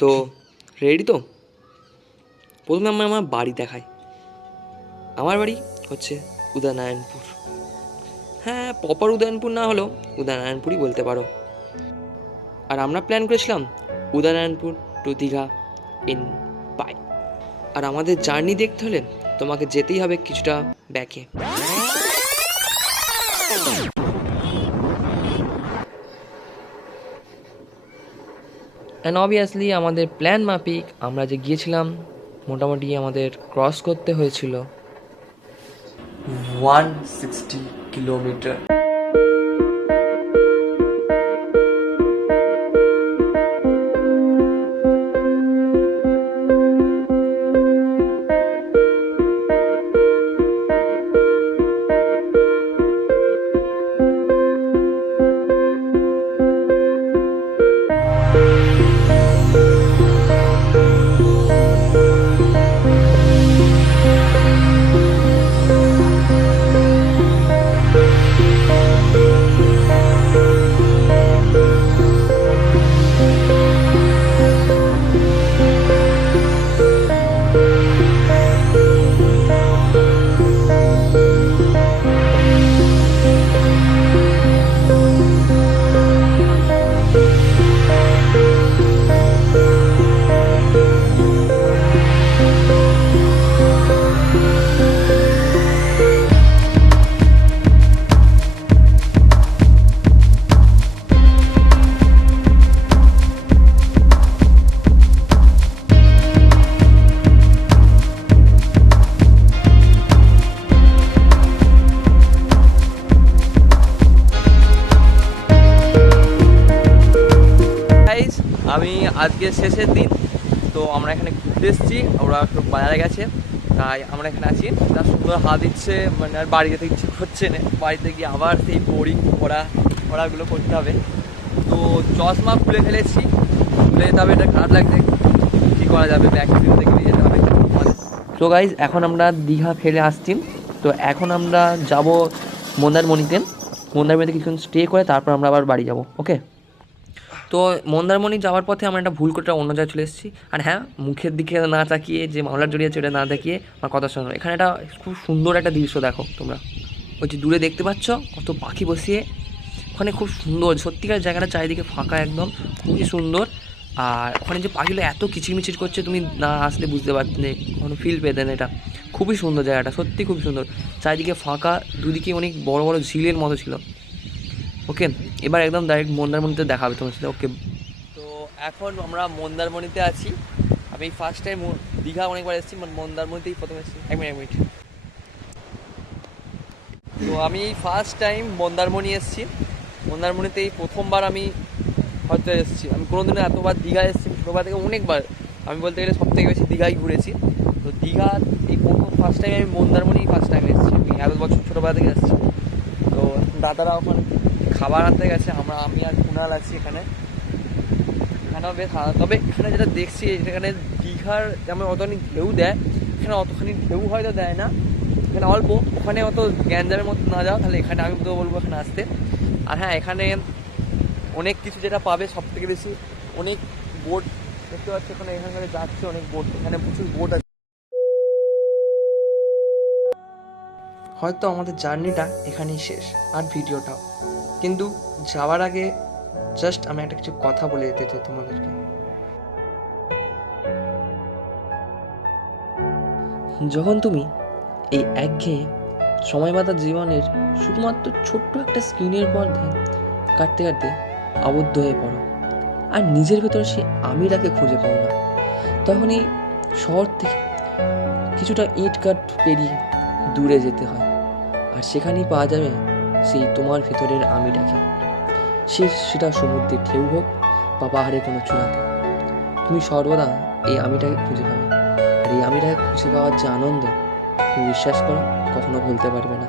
তো রেডি তো? প্রথমে আমি আমার বাড়ি দেখাই। আমার বাড়ি হচ্ছে উদয়নারায়ণপুর। হ্যাঁ, প্রপার উদয়নপুর না হলেও উদয়নারায়ণপুরই বলতে পারো। আর আমরা প্ল্যান করেছিলাম Udaynarayanpur to Digha in bike. আর আমাদের জার্নি দেখতে হলে তোমাকে যেতেই হবে কিছুটা ব্যাকে। অ্যান্ড অবভিয়াসলি আমাদের প্ল্যান মাফিক আমরা যে গিয়েছিলাম মোটামুটি আমাদের ক্রস করতে হয়েছিল 160 কিলোমিটার। আমি আজকে শেষের দিন, তো আমরা এখানে ঘুরতে এসেছি, ওরা একটু বাজারে গেছে, তাই আমরা এখানে আছি। তার সুন্দর হাত দিচ্ছে, মানে আর বাড়ি যেতে ইচ্ছে করছে না, বাড়িতে গিয়ে আবার সেই বোরিং পড়াগুলো করতে হবে। তো চশমা খুলে ফেলেছি, খুলে যেতে হবে, এটা খারাপ লাগছে, কী করা যাবে, ব্যাগ থেকে নিয়ে যেতে হবে। তো গাইজ এখন আমরা দীঘা ফেলে আসছি। তো এখন আমরা যাব মন্দারমণিতে। মন্দারমণিতে কিছুক্ষণ স্টে করে তারপর আমরা আবার বাড়ি যাব। ওকে, তো মন্দারমণি যাওয়ার পথে আমরা একটা ভুল করে অন্য জায়গায় চলে এসেছি। আর হ্যাঁ, মুখের দিকে না তাকিয়ে যে মামলার জড়িয়েছে ওটা না তাকিয়ে আমার কথা শোনো। এখানে একটা খুব সুন্দর একটা দৃশ্য দেখো তোমরা, ওই যে দূরে দেখতে পাচ্ছ কত পাখি বসিয়ে, ওখানে খুব সুন্দর সত্যিকার জায়গাটা, চারিদিকে ফাঁকা একদম, খুবই সুন্দর। আর ওখানে যে পাখিগুলো এত কিচিরমিচির করছে, তুমি না আসলে বুঝতে পারতে, কোনো ফিল পেতেন। এটা খুবই সুন্দর জায়গাটা, সত্যি খুব সুন্দর, চারিদিকে ফাঁকা, দুদিকে অনেক বড় বড় ঝিলের মতো ছিল। ওকে, এবার একদম ডাইরেক্ট মন্দারমণিতে দেখা হবে তোমার সাথে। ওকে, তো এখন আমরা মন্দারমণিতে আছি। আমি ফার্স্ট টাইম দীঘা অনেকবার এসেছি, মন্দারমণিতেই প্রথম এসেছি। এক মিনিট। তো আমি ফার্স্ট টাইম মন্দারমণি এসেছি। মন্দারমণিতেই প্রথমবার আমি হয়তো এসেছি। আমি কোনোদিনও এতবার দীঘা এসেছি ছোটোবেলা থেকে অনেকবার, আমি বলতে গেলে সব থেকে বেশি দীঘাই ঘুরেছি। তো দীঘার এই প্রথম ফার্স্ট টাইম আমি মন্দারমণি ফার্স্ট টাইম এসেছি। আমি এত বছর ছোটোবেলা থেকে এসেছি। তো দাদারা ওখানে খাবার আনতে গেছে, আমি আর কুণাল আছি এখানেও বেশ ভালো। তবে এখানে যেটা দেখছি, এখানে দীঘার যেমন অতখানি ঢেউ দেয়, এখানে অতখানি ঢেউ হয়তো দেয় না, এখানে অল্প। ওখানে অত গ্যাঞ্জামের মধ্যে না যাও, তাহলে এখানে আমি তো বলবো এখানে আসতে। আর হ্যাঁ, এখানে অনেক কিছু যেটা পাবে সব থেকে বেশি, অনেক বোট দেখতে পাচ্ছি এখানে, এখানকার যাচ্ছে অনেক বোট, এখানে প্রচুর বোট আছে। হয়তো আমাদের জার্নিটা এখানেই শেষ, আর ভিডিওটাও, কিন্তু যাওয়ার আগে জাস্ট আমি একটা কিছু কথা বলে যেতে চাই তোমাদেরকে। যখন তুমি এই একঘেয়ে সময়বাদা জীবনের শুধুমাত্র ছোট্ট একটা স্ক্রিনের পর্দায় কাটতে কাটতে আবদ্ধ হয়ে পড়ো, আর নিজের ভেতরে সে আমিটাকে খুঁজে পাও না, তখন এই শহর থেকে কিছুটা ইট কাঠ পেরিয়ে দূরে যেতে হয়। আর সেখানেই পাওয়া যাবে সেই তোমার ভেতরের আমিটাকে। সেটা সমুদ্রের ঢেউ হোক বা পাহাড়ের কোনো চূড়াতে, তুমি সর্বদা এই আমিটাকে খুঁজে পাবে। আর এই আমিটাকে খুঁজে পাওয়ার যে আনন্দ, তুমি বিশ্বাস করো কখনো ভুলতে পারবে না।